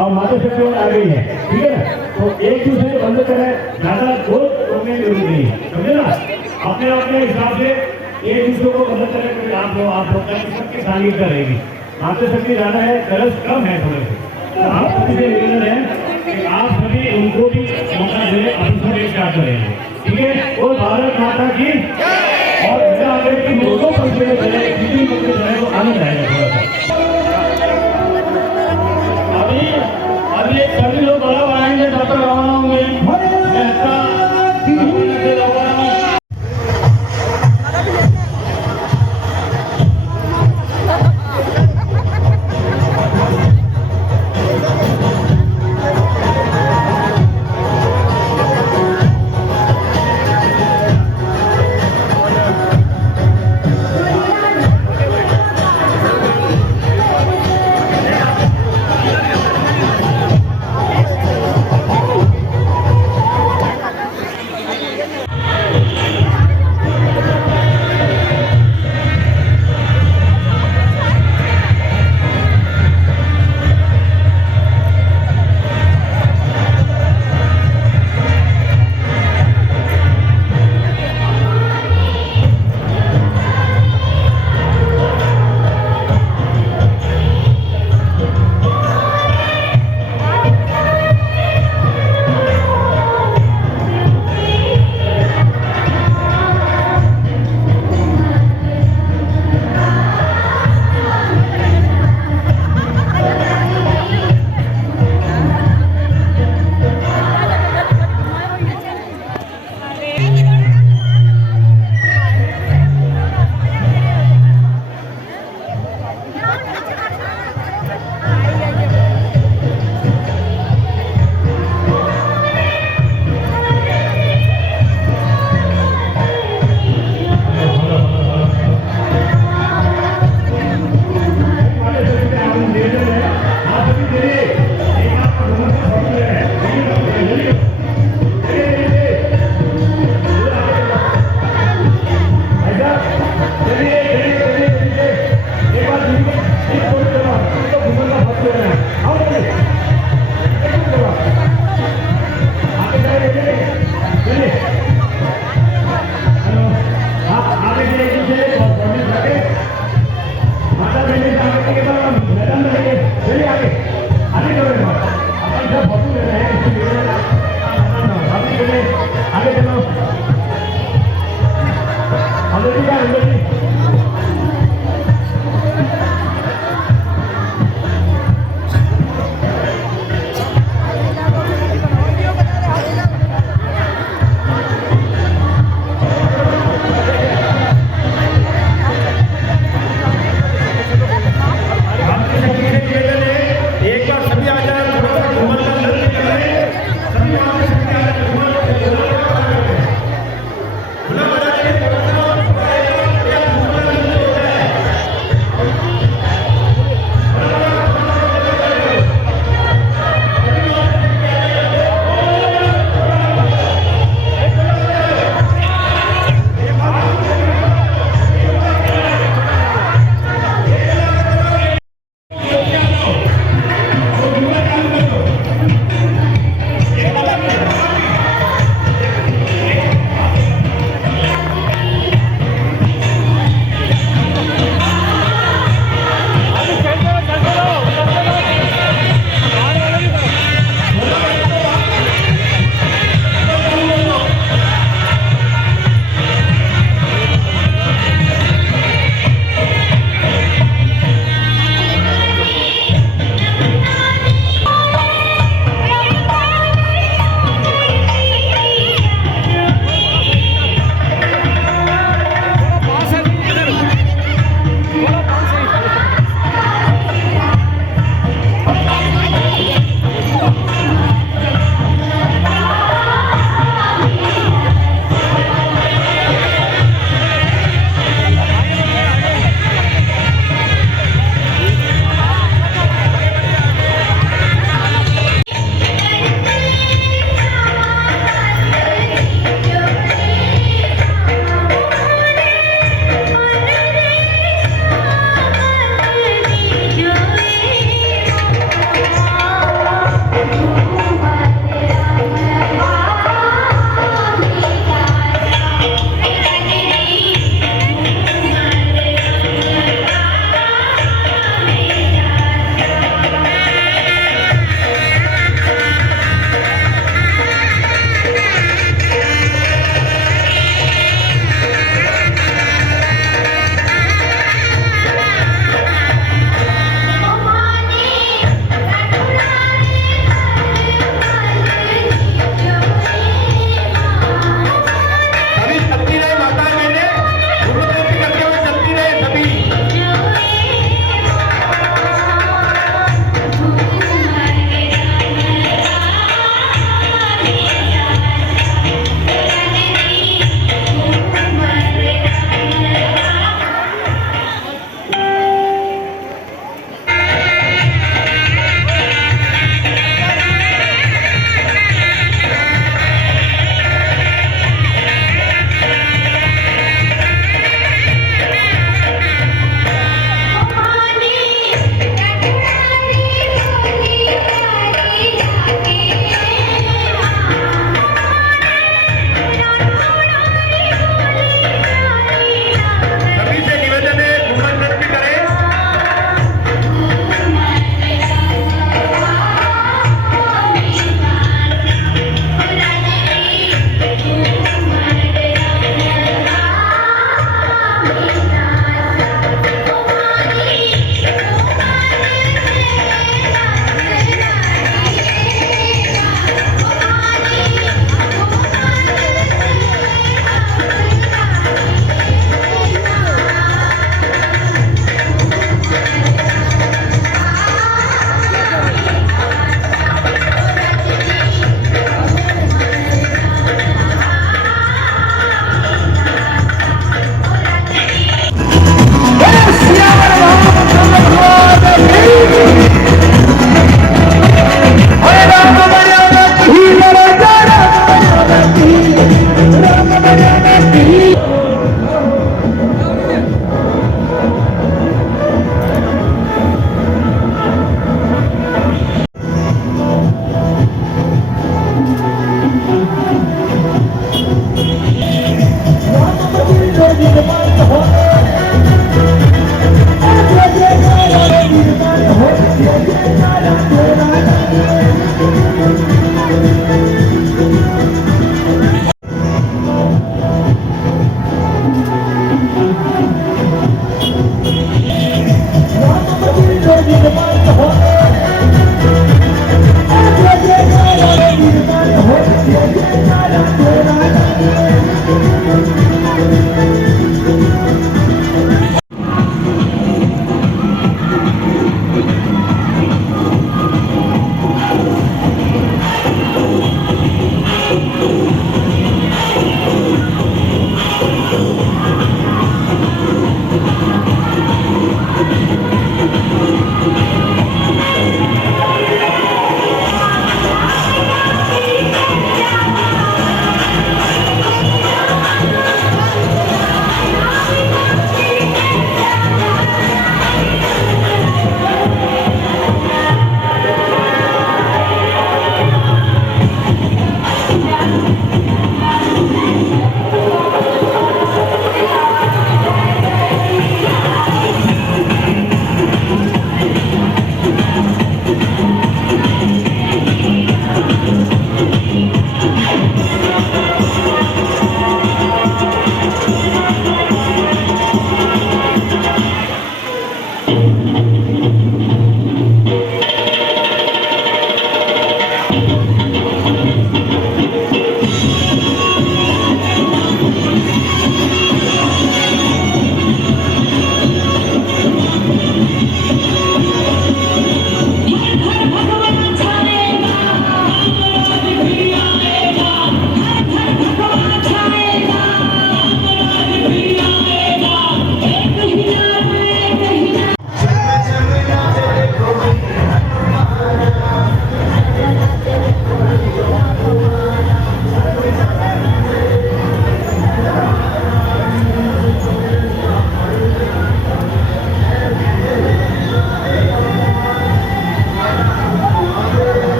और माता शक्ति और आ गई है, ठीक है ना। तो एक दूसरे को बंद करें, ज्यादा गोल रोकने की जरूरत नहीं है, समझे ना। अपने अपने हिसाब से एक दूसरे को बंद करें, क्योंकि आप लोग सबकी सानिध्य रहेगी। माता शक्ति ज्यादा है, तरस कम है थोड़े से। तो आप सभी से निवेदन है कि आप सभी उनको भी मौका दें, अपनी सब स्टार्ट करेंगे, ठीक है। और भारत माता की और मेरा आगे की दोनों पंक्ति में चले, किसी पंक्ति चले तो आनंद आएगा थोड़ा सा। अभी सभी लोग बड़ा बनाएंगे, तब तक रवाना होंगे।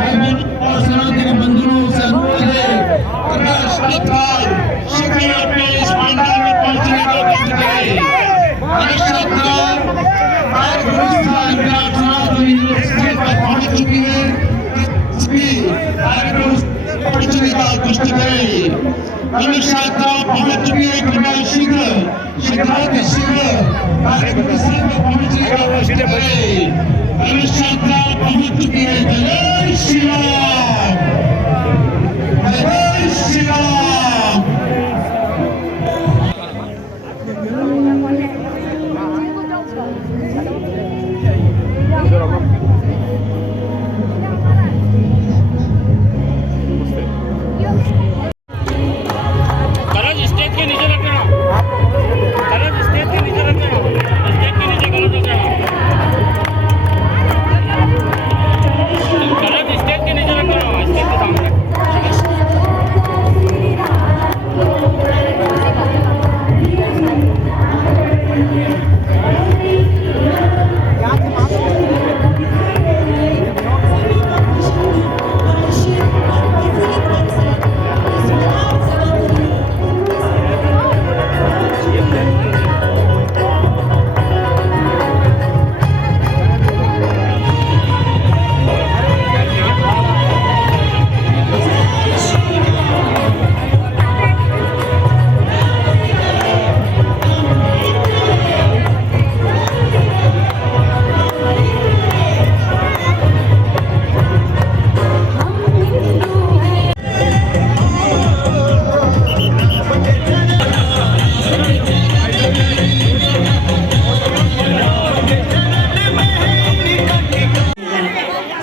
भाई बहन और सनातन बंधुओं से अनुरोध है, कृपया शीघ्र अपने इस पंडाल में पहुंचने का वक्त करें। सनातन यूनिवर्सिटी पर पहुंच चुकी है, पहुंचने का कष्ट करें। कलश यात्रा पहुंच चुकी है, कृपया शीघ्र कार्यक्रम स्थल पर पहुंचने का कष्ट करें। कलश यात्रा पहुंच चुकी है। जय श्री राम, जय श्री राम।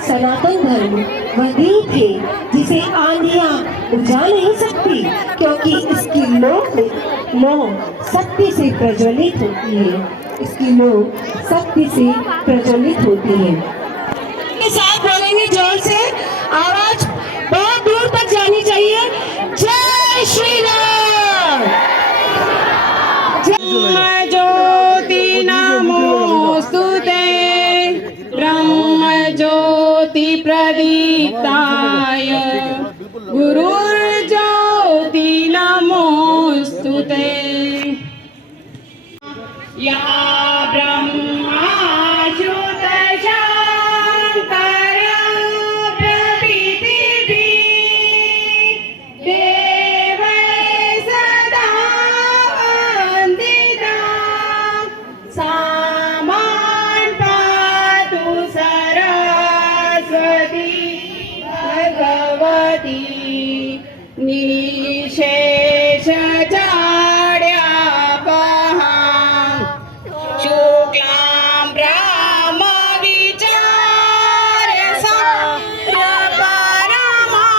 सनातन धर्म वह दीप है जिसे आंधियां बुझा नहीं सकती, क्योंकि इसकी लौ शक्ति से प्रज्वलित होती है। इसकी लौ शक्ति से प्रज्वलित होती है। के साथ बोलेंगे जोर से, आवाज बहुत दूर तक जानी चाहिए। जय श्री राम। जय ज्योति नमोस्तुते ब्रह्म ज्योति प्रदीप्ताय गुरुर्ज्योति नमोस्तुते। या ब्रह्मा ज्योत शंकरं प्रकृतिभिः देवै सदा वन्दिता सामान् पातु सरस्वती भगवती निशेष जाड्यापहा शुक्लां ब्रह्म विचार परमा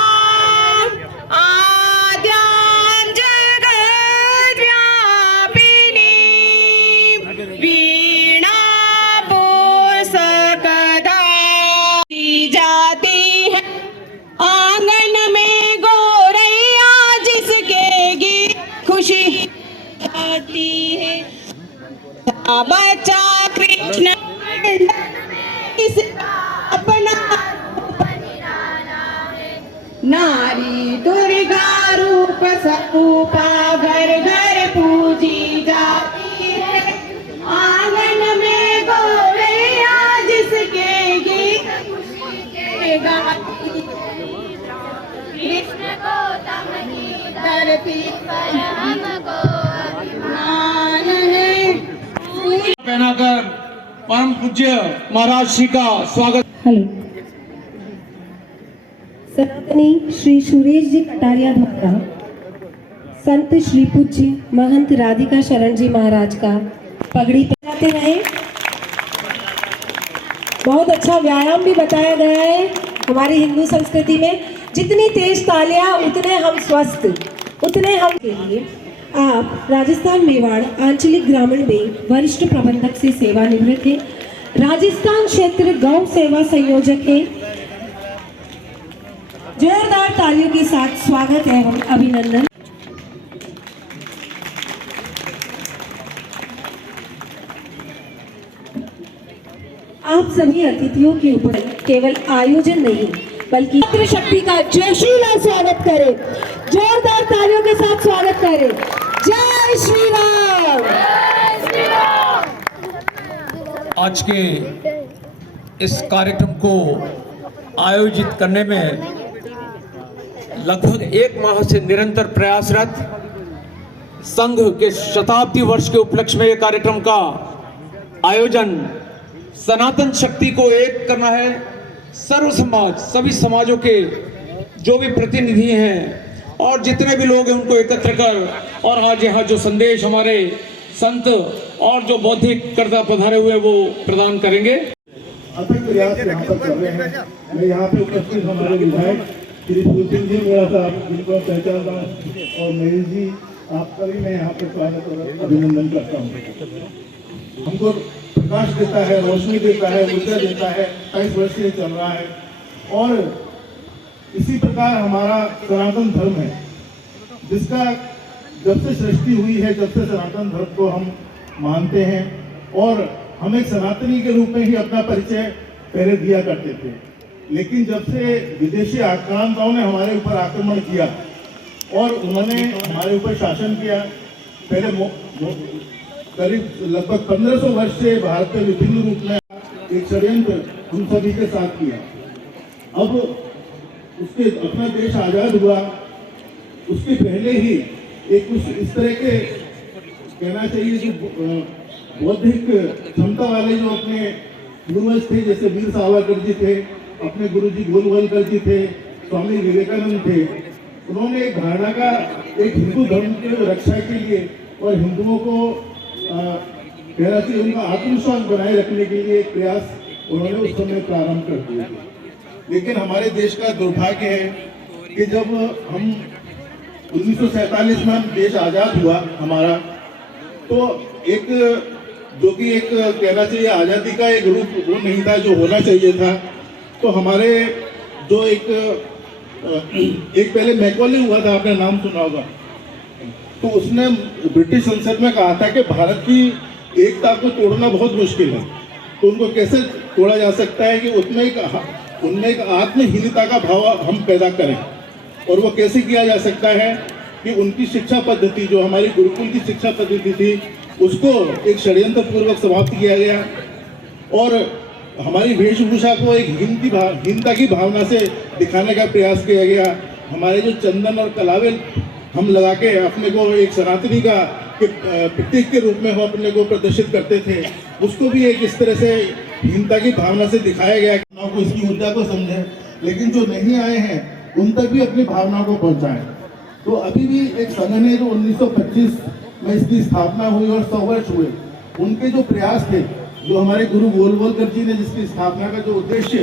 आद्यां जगद्व्यापिनी वीणा पुस्तकधा जाती है आंगन में गोरैया जिसके गीत खुशी आती है। बच्चा कृष्ण इस अपना नारी दुर्गा रूप स्वरूपा घर घर पूजी जाती है। आंगन में गोरैया जिसके गीत गाती कृष्ण को धरती पर हमको अभिमान है। पहनाकर परम पूज्य महाराज श्री का स्वागत। हेलो। सनातनी श्री सुरेश जी कटारिया द्वारा संत श्री पूज्य महंत राधिका शरण जी महाराज का पगड़ी पहनाते रहे। बहुत अच्छा व्यायाम भी बताया गया है हमारी हिंदू संस्कृति में। जितनी तेज तालियां उतने हम स्वस्थ, उतने हम के लिए। आप राजस्थान मेवाड़ आंचलिक ग्रामीण में वरिष्ठ प्रबंधक से सेवानिवृत्त हैं। राजस्थान क्षेत्र गौ सेवा संयोजक हैं। जोरदार तालियों के साथ स्वागत एवं अभिनंदन। आप सभी अतिथियों के ऊपर केवल आयोजन नहीं बल्कि मातृशक्ति का जोशीला स्वागत करें, जोरदार तालियों के साथ स्वागत करें। जय श्री राम। आज के इस कार्यक्रम को आयोजित करने में लगभग 1 माह से निरंतर प्रयासरत संघ के शताब्दी वर्ष के उपलक्ष्य में यह कार्यक्रम का आयोजन सनातन शक्ति को एक करना है। सर्व समाज, सभी समाजों के जो भी प्रतिनिधि हैं और जितने भी लोग हैं उनको एकत्र कर और आज यहाँ जो संदेश हमारे संत और जो बौद्धिक कर्ता पधारे हुए वो प्रदान करेंगे। अथक प्रयास यहाँ पर कर रहे हैं। मैं यहाँ पे उपस्थित हमारे विधायक श्री फूल सिंह जी मेरा साहब, जिनको मैं पहचानता हूँ, और मेरी जी, आपका भी मैं यहाँ पे स्वागत और अभिनंदन करता हूँ। हमको प्रकाश देता है, रोशनी देता है, ऊर्जा देता है। 22 वर्ष से चल रहा है और इसी प्रकार हमारा सनातन धर्म है, जिसका जब से सृष्टि हुई है, जब से सनातन धर्म को हम मानते हैं और हम एक सनातनी के रूप में ही अपना परिचय पहले दिया करते थे। लेकिन जब से विदेशी आक्रांताओं ने हमारे ऊपर आक्रमण किया और उन्होंने हमारे ऊपर शासन किया, पहले करीब लगभग 1500 वर्ष से भारत में विभिन्न रूप में एक षड्यंत्र हम सभी के साथ किया। अब उसके अपना देश आजाद हुआ, उसके पहले ही एक कुछ इस तरह के कहना चाहिए जो बौद्धिक क्षमता वाले जो अपने पूर्वज थे, जैसे वीर सावरकर जी थे, अपने गुरुजी गोलवलकर जी थे, स्वामी विवेकानंद थे, उन्होंने एक धारणा का एक हिंदू धर्म की रक्षा के लिए और हिंदुओं को कहना चाहिए उनका आत्मविश्वास बनाए रखने के लिए एक प्रयास उन्होंने उस समय प्रारंभ कर दिए थे। लेकिन हमारे देश का दुर्भाग्य है कि जब हम 1947 में हम देश आजाद हुआ हमारा, तो एक जो कि एक कहना चाहिए आज़ादी का एक रूप वो नहीं था जो होना चाहिए था। तो हमारे जो एक पहले मैकॉले हुआ था, आपने नाम सुना होगा, तो उसने ब्रिटिश संसद में कहा था कि भारत की एकता को तोड़ना बहुत मुश्किल है, तो उनको कैसे तोड़ा जा सकता है कि उनमें एक आत्महीनता का भाव हम पैदा करें। और वो कैसे किया जा सकता है कि उनकी शिक्षा पद्धति, जो हमारी गुरुकुल की शिक्षा पद्धति थी, उसको एक षड्यंत्र पूर्वक समाप्त किया गया और हमारी वेशभूषा को एक हीनता की भावना से दिखाने का प्रयास किया गया। हमारे जो चंदन और कलावे हम लगा के अपने को एक सनातनी का प्रतीक के रूप में हम अपने को प्रदर्शित करते थे, उसको भी एक इस तरह से हीनता की भावना से दिखाया गया कि को इसकी ऊर्जा को समझें, लेकिन जो नहीं आए हैं उन तक भी अपनी भावनाओं को पहुँचाएं। तो अभी भी एक संगठन है जो 1925 में इसकी स्थापना हुई और 100 वर्ष हुए, उनके जो प्रयास थे, जो हमारे गुरु गोलवलकर जी ने जिसकी स्थापना का जो उद्देश्य,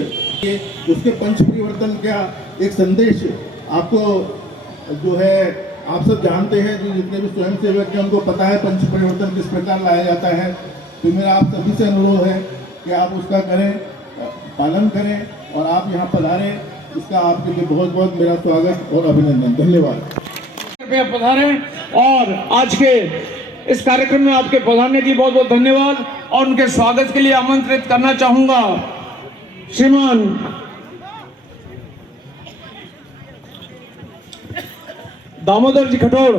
उसके पंच परिवर्तन का एक संदेश आपको जो है आप सब जानते हैं, जो जितने भी स्वयं सेवक हैं उनको पता है पंच परिवर्तन किस प्रकार लाया जाता है। तो मेरा आप सभी से अनुरोध है कि आप उसका करें, पालन करें और आप यहाँ पधारें। इसका आपके लिए बहुत बहुत मेरा स्वागत और अभिनंदन। धन्यवाद। पधारें और आज के इस कार्यक्रम में आपके पधारने की बहुत बहुत धन्यवाद और उनके स्वागत के लिए आमंत्रित करना चाहूंगा श्रीमान दामोदर जी खटोड़।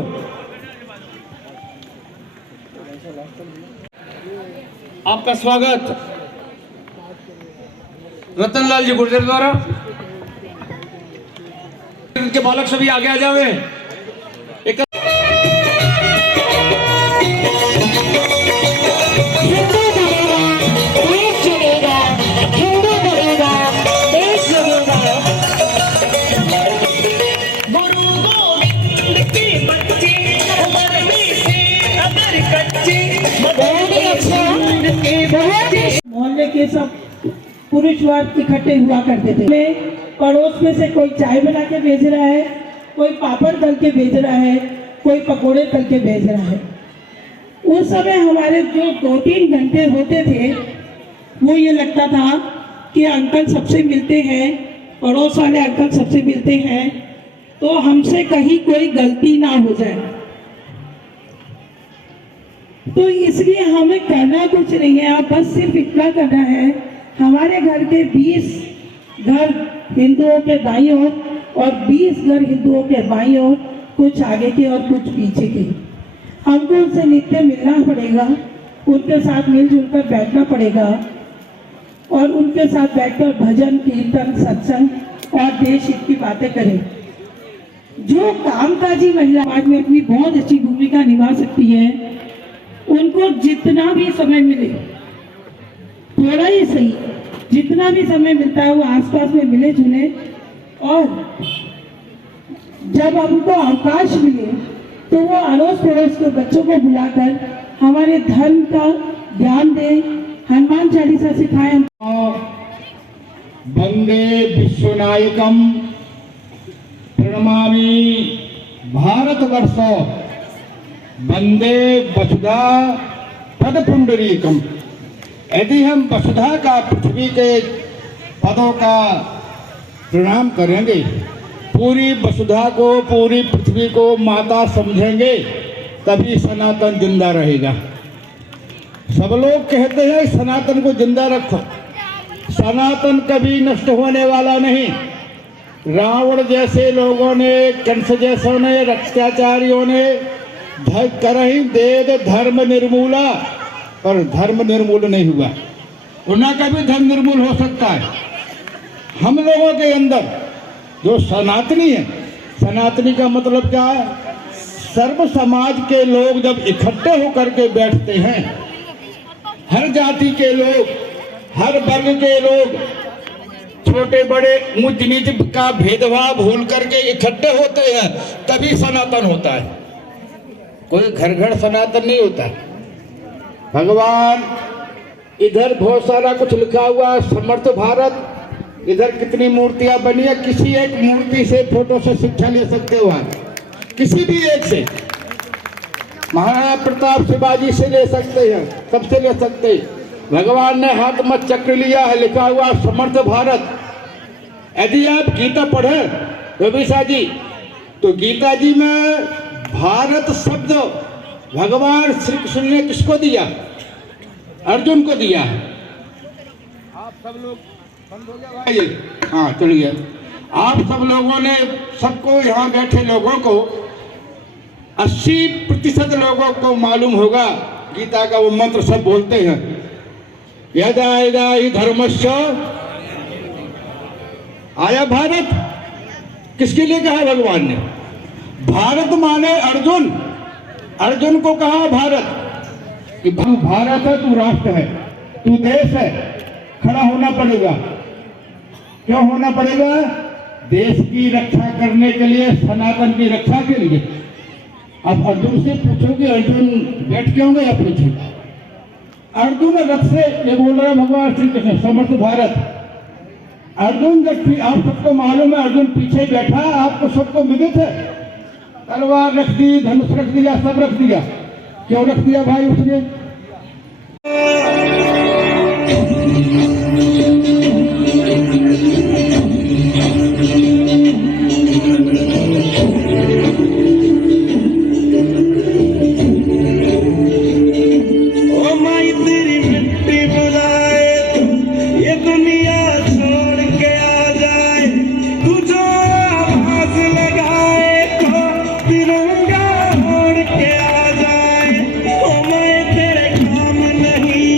आपका स्वागत रतनलाल जी गुर्जर द्वारा। इनके बालक सभी आगे आ जावे। एक मोहल्ले के सब पुरुष वर्ग इकट्ठे हुआ करते थे। पड़ोस में से कोई चाय बना के भेज रहा है, कोई पापड़ तल के भेज रहा है, कोई पकोड़े तल के भेज रहा है। उस समय हमारे जो 2-3 घंटे होते थे, वो ये लगता था कि अंकल सबसे मिलते हैं, पड़ोस वाले अंकल सबसे मिलते हैं, तो हमसे कहीं कोई गलती ना हो जाए। तो इसलिए हमें करना कुछ नहीं है, आप बस सिर्फ इतना करना है, हमारे घर के 20 घर हिंदुओं के दाईं ओर और 20 घर हिंदुओं के बाईं ओर, कुछ आगे के और कुछ पीछे के। हमको उनसे नित्य मिलना पड़ेगा, उनके साथ मिलजुल कर बैठना पड़ेगा और उनके साथ बैठकर भजन कीर्तन सत्संग और देश हित की बातें करें। जो कामकाजी महिला समाज में अपनी बहुत अच्छी भूमिका निभा सकती है, उनको जितना भी समय मिले, थोड़ा ही सही, जितना भी समय मिलता है वो आसपास में मिले जुले, और जब हमको अवकाश मिले तो वो अड़ोस पड़ोस के बच्चों को बुलाकर हमारे धर्म का ज्ञान दें, हनुमान चालीसा सिखाएं। वंदे विश्वनायकम प्रणमामि भारतवर्ष वंदे वसुधा पदपुंडरीकम। यदि हम वसुधा का, पृथ्वी के पदों का प्रणाम करेंगे, पूरी वसुधा को, पूरी पृथ्वी को माता समझेंगे, तभी सनातन जिंदा रहेगा। सब लोग कहते हैं सनातन को जिंदा रखो, सनातन कभी नष्ट होने वाला नहीं। रावण जैसे लोगों ने, कंस जैसों ने, अत्याचारियों ने करही वेद धर्म निर्मूला, पर धर्म निर्मूल नहीं हुआ। उनका कभी धर्म निर्मूल हो सकता है। हम लोगों के अंदर जो सनातनी है, सनातनी का मतलब क्या है? सर्व समाज के लोग जब इकट्ठे होकर के बैठते हैं, हर जाति के लोग, हर वर्ग के लोग, छोटे बड़े ऊंच नीच का भेदभाव भूल करके इकट्ठे होते हैं, तभी सनातन होता है। कोई घर घर सनातन नहीं होता। भगवान, इधर बहुत सारा कुछ लिखा हुआ है, समर्थ भारत, इधर कितनी मूर्तियां बनी है। किसी एक मूर्ति से, फोटो से शिक्षा ले सकते हो आप, किसी भी एक से। महाराणा प्रताप शिवाजी से ले सकते हैं, सबसे ले सकते हैं। भगवान ने हाथ में चक्र लिया है, लिखा हुआ समर्थ भारत। यदि आप गीता पढ़े रविशा जी, तो गीता जी में भारत शब्द भगवान श्री कृष्ण ने किसको दिया? अर्जुन को दिया है। आप सब लोग बंद हो गया भाई? हाँ, चलिए। आप सब लोगों ने, सबको, यहाँ बैठे लोगों को 80% लोगों को मालूम होगा गीता का वो मंत्र, सब बोलते हैं, यदा यदा हि धर्मस्य। आया भारत, किसके लिए कहा भगवान ने? भारत माने अर्जुन, अर्जुन को कहा भारत कि तू भारत है, तू राष्ट्र है, तू देश है, खड़ा होना पड़ेगा। क्यों होना पड़ेगा? देश की रक्षा करने के लिए, सनातन की रक्षा के लिए। अब अर्जुन से पूछोगे, अर्जुन बैठ क्यों गए पूछे? अर्जुन रथ से, ये बोल रहा है भगवान श्री कृष्ण, समर्थ भारत। अर्जुन जब, आप सबको मालूम है, अर्जुन पीछे बैठा, आपको सबको विदित है। तलवार रख दी, धनुष रख दिया, सब रख दिया। क्यों रख दिया भाई उसने? तिरंगा ओढ़ के आ जाए, ओ मैं तेरे काम नहीं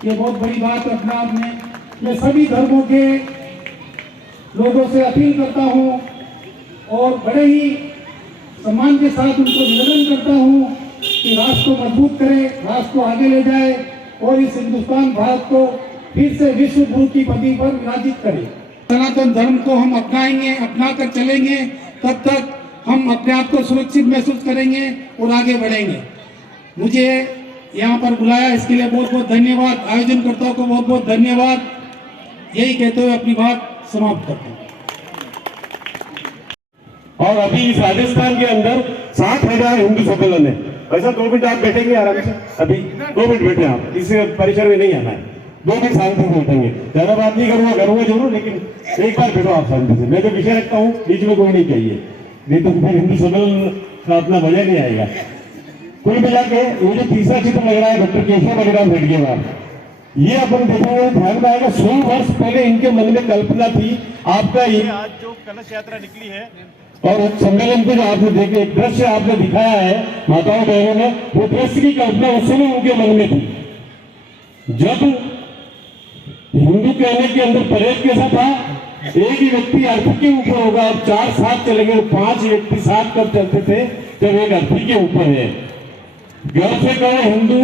ये बहुत बड़ी बात अपने आप में। मैं सभी धर्मों के लोगों से अपील करता हूँ और बड़े ही सम्मान के साथ उनको निवेदन करता हूँ कि राष्ट्र को मजबूत करे, राष्ट्र को आगे ले जाए और इस हिंदुस्तान भारत को फिर से विश्व गुरु की पदवी पर विराजित करे। सनातन धर्म को हम अपनाएंगे, अपना कर चलेंगे, तब तक हम अपने आप को सुरक्षित महसूस करेंगे और आगे बढ़ेंगे। मुझे यहाँ पर बुलाया इसके लिए बहुत बहुत धन्यवाद, आयोजनकर्ताओं को बहुत बहुत धन्यवाद। यही कहते हुए अपनी बात समाप्त करता हूँ। और अभी इस राजस्थान के अंदर 60,000 हिंदू सम्मेलन है। वैसा 2 मिनट आप बैठेंगे आराम से, अभी 2 मिनट बैठे आप, इस परिसर में नहीं आना है, 2 मिनट शांति से बैठेंगे। ज्यादा बात नहीं करूंगा जरूर, लेकिन एक बार बैठो आप शांति से। मैं जो विषय रखता हूँ बीच में कोई नहीं चाहिए, नहीं तो फिर हिंदू सम्मेलन का अपना मजा नहीं आएगा। कुल मिला के ये जो तीसरा चित्र लग रहा है डॉक्टर केशव बलिराम हेडगेवार, ये अपन देखेंगे ध्यान में आएगा 100 वर्ष पहले इनके मन में कल्पना थी आपका ये आज जो कलश यात्रा निकली है और सम्मेलन को जो आपने देखे एक दृश्य आपने दिखाया है माताओं बहनों ने, वो दृश्य की कल्पना उस समय उनके मन में थी जब हिंदू कहने के अंदर परेड कैसा था, एक ही व्यक्ति अर्थी के ऊपर होगा और 4 साथ चलेंगे, 5 व्यक्ति साथ कब चलते थे जब एक अर्थी के ऊपर है। गर्व से कहो हिंदू,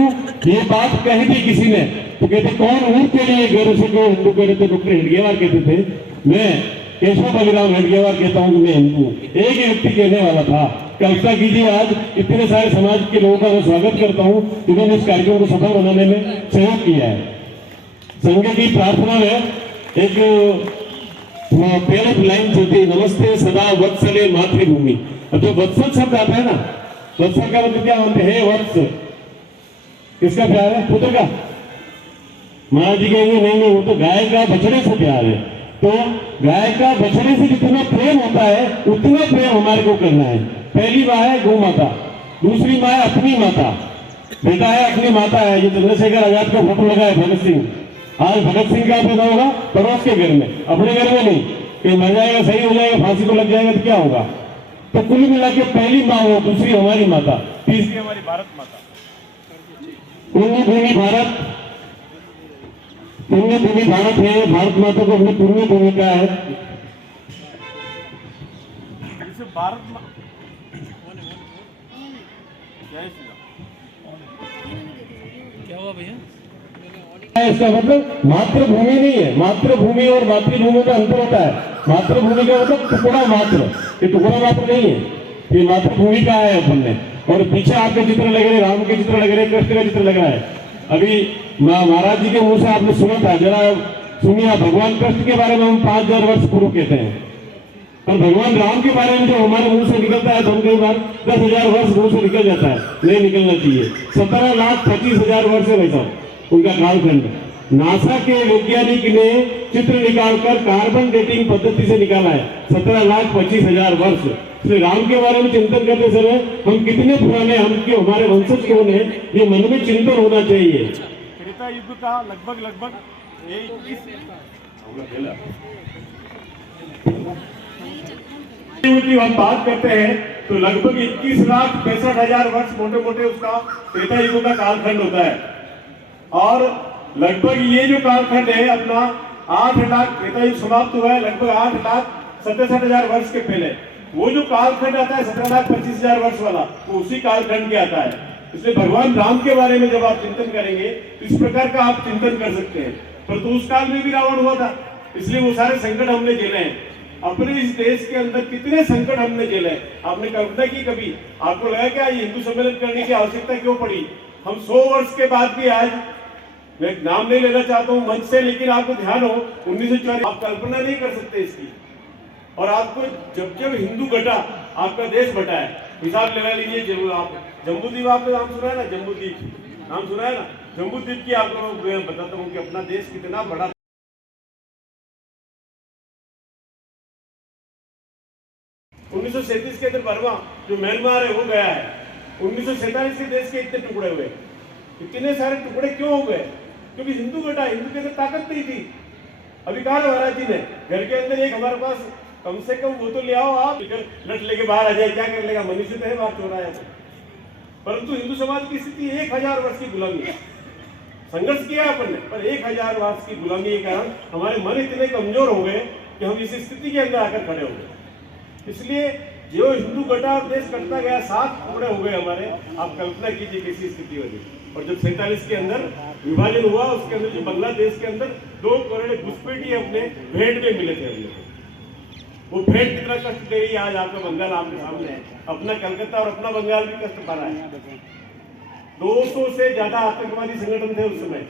ये बात कही थी किसी ने तो कहते कौन ऊँट के लिए गर्व से कहो हिंदू कहते थे, डॉक्टर हेडगेवार कहते थे। मैं केशव बलिराम हेडगेवार कहता हूँ कि मैं हिंदू, एक ही व्यक्ति कहने वाला था। कल्पना कीजिए आज इतने सारे समाज के लोगों का मैं स्वागत करता हूँ जिन्होंने इस कार्यक्रम को सफल बनाने में सहयोग किया है। संघ की प्रार्थना में एक पहले लाइन चलती है, नमस्ते सदा वत्सले मातृभूमि। अब जो वत्सल शब्द आता है ना, वत्सल का मतलब क्या मानते हैं? वत्स किसका प्यार है? पुत्र का। महाराज जी कहेंगे नहीं, वो तो गाय का बछड़े से प्यार है। तो गाय का बछड़े से जितना प्रेम होता है उतना प्रेम हमारे को करना है। पहली माँ है गौ माता, दूसरी माँ है अपनी माता, बेटा है अपनी माता है। ये चंद्रशेखर आजाद का फोटो लगा है भगत सिंह, आज भगत सिंह का पैदा होगा पड़ोस के घर में, अपने घर में नहीं। कहीं मर जाएगा, सही हो जाएगा, फांसी को लग जाएगा तो क्या होगा। तो कुल मिला के पहली माँ हो, दूसरी हमारी माता, तीसरी हमारी भारत माता। पुण्य भूमि भारत, पुण्य भूमि भारत है। भारत माता को अपनी पुण्य भूमि का है। भारत क्या हुआ भैया? इसका मतलब मातृभूमि नहीं है। मातृभूमि और मातृभूमि का अंतर होता है। मातृभूमि का मतलब टुकड़ा मात्र, ये टुकड़ा मात्र नहीं है, ये मातृभूमि का है अपन ने। और पीछे आपके चित्र लग रहे, राम के चित्र लग रहे, कृष्ण का चित्र लग रहा है। अभी महाराज जी के मुंह से आपने सुना था, जरा सुनिए। भगवान कृष्ण के बारे में हम 5000 वर्ष पूर्व कहते हैं, और भगवान राम के बारे में जो हमारे मुंह से निकलता है तो हम कई बार 10,000 वर्ष मुंह से निकल जाता है, नहीं निकलना चाहिए। 17,25,000 वर्ष है वैसा उनका कालखंड। नासा के वैज्ञानिक ने चित्र निकालकर कार्बन डेटिंग पद्धति से निकाला है 17,25,000 वर्ष। श्री राम के बारे में चिंतन करते समय हम कितने पुराने, हम क्यों, हमारे वंशज कौन है, ये मन में चिंतन होना चाहिए। त्रेता युग का लगभग हम बात करते हैं तो लगभग 21,65,000 वर्ष मोटे मोटे उसका त्रेता युग का कालखंड होता है। और लगभग ये जो कालखंड है अपना 8 लाख, त्रेता युग समाप्त हुआ है लगभग 8,67,000 वर्ष के पहले। वो जो कालखंड आता है 17,25,000 वर्ष वाला, वो उसी कालखंड के आता है। इसलिए भगवान राम के बारे में जब आप चिंतन करेंगे तो इस प्रकार का आप चिंतन कर सकते हैं। परंतु उस काल में भी रावण हुआ था, इसलिए वो सारे संकट हमने झेले हैं। अपने इस देश के अंदर कितने संकट हमने झेले हैं, आपने कल्पना की कभी? आपको लगा क्या ये हिंदू सम्मेलन करने की आवश्यकता क्यों पड़ी? हम 100 वर्ष के बाद भी आज, मैं नाम नहीं लेना चाहता हूँ मंच से, लेकिन आपको ध्यान हो 1944, आप कल्पना नहीं कर सकते इसकी। और आपको जब जब हिंदू घटा आपका देश बटा है, हिसाब लगा लीजिए। जरूर आप जम्बूद्वीप, आपने नाम सुना है ना, जम्बूद्वीप नाम सुना है ना, जम्बूद्वीप की आपको मैं बताता हूँ कि अपना देश कितना बड़ा। 1937 के अंदर बर्मा जो म्यांमार है वो गया है। 1947 के देश के इतने टुकड़े हुए, इतने सारे टुकड़े क्यों हो गए? क्योंकि हिंदू घटा, हिंदू के अंदर ताकत नहीं थी। अभी कहा महाराज जी ने घर के अंदर एक हमारे पास कम से कम वो तो ले आओ, आप लट लेके बाहर आ जाए, क्या कर लेगा? मनुष्य तो है बाहर चौराया। परंतु हिंदू समाज की स्थिति 1000 वर्ष की गुलामी है। संघर्ष किया अपन ने, पर 1000 वर्ष की गुलामी के कारण हमारे मन इतने कमजोर हो गए कि हम इस स्थिति के अंदर आकर खड़े हो गए। इसलिए जो हिंदू कटा और देश कटता गया, 7 टुकड़े हो गए हमारे। आप कल्पना कीजिए कैसी स्थिति होगी। और जब 47 के अंदर विभाजन हुआ, उसके अंदर जो बांग्लादेश के अंदर 2 करोड़ घुसपैठी अपने भेंट में मिले थे हमने, वो भेंट कितना कष्ट दे रही है। आज आपका बंगाल आपके सामने है, अपना कलकत्ता और अपना बंगाल भी कष्ट पा रहा है। 200 से ज्यादा आतंकवादी संगठन थे उस समय।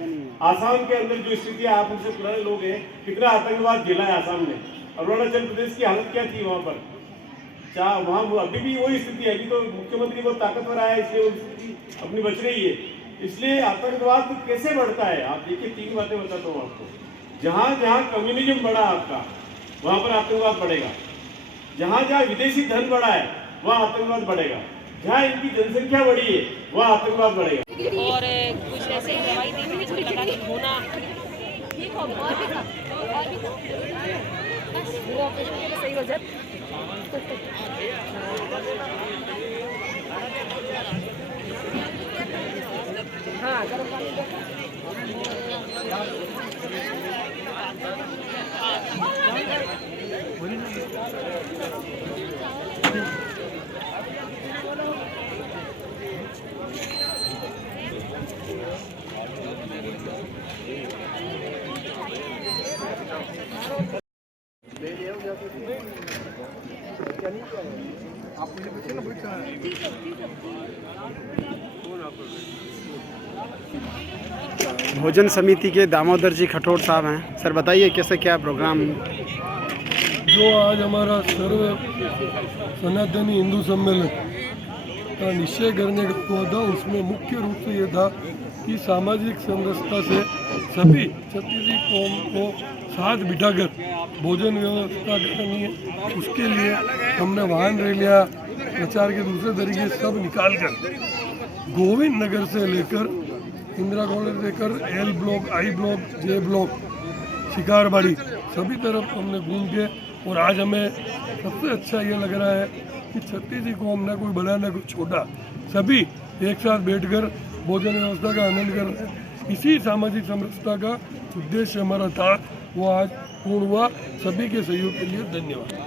आसाम के अंदर जो स्थिति है, आप उनसे पुराने लोग हैं, कितना आतंकवाद झेला है आसाम ने। अरुणाचल प्रदेश की हालत क्या थी वहां पर, वहां अभी भी वही स्थिति है। अभी तो मुख्यमंत्री बहुत ताकतवर आया, इसलिए वो स्थिति अपनी बच रही है। इसलिए आतंकवाद कैसे बढ़ता है, आप देखिए 3 बातें बताता हूँ आपको। जहां जहां कम्युनिज्म बढ़ा आपका, वहां पर आतंकवाद बढ़ेगा। जहां जहां विदेशी धन बढ़ा है, वहां आतंकवाद बढ़ेगा। जहां इनकी जनसंख्या बढ़ी है, वहां आतंकवाद बढ़ेगा। और कुछ ऐसे दवाई दी थी जिसको लगा कि होना ठीक हो, और भी वो ऑपरेशन के सही हो जाए। हाँ, गर्म पानी भोजन समिति के दामोदर जी खटोट साहब हैं। सर बताइए कैसे क्या प्रोग्राम। जो आज हमारा सर्व सनातनी हिंदू सम्मेलन का निश्चय करने का हुआ था, उसमें मुख्य रूप से ये था कि सामाजिक समरसता से सभी छत्तीसी कौम को साथ बिठाकर भोजन व्यवस्था करनी है। उसके लिए हमने वाहन रैलियाँ, प्रचार के दूसरे तरीके सब निकाल कर गोविंद नगर से लेकर इंदिरा कॉलेज लेकर L block, I block, J block, शिकारबाड़ी सभी तरफ हमने घूम के, और आज हमें सबसे अच्छा ये लग रहा है कि छत्तीसी कौम न कोई बड़ा न कोई छोटा, सभी एक साथ बैठकर भोजन व्यवस्था का आनंद कर रहे हैं। इसी सामाजिक समरसता का उद्देश्य हमारा था, वो आज पूर्ण हुआ। सभी के सहयोग के लिए धन्यवाद।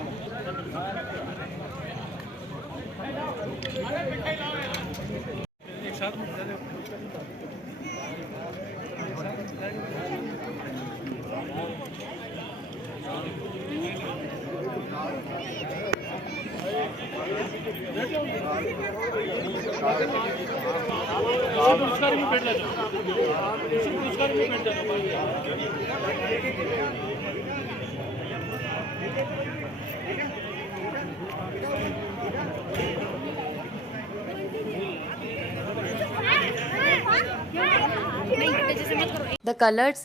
The colors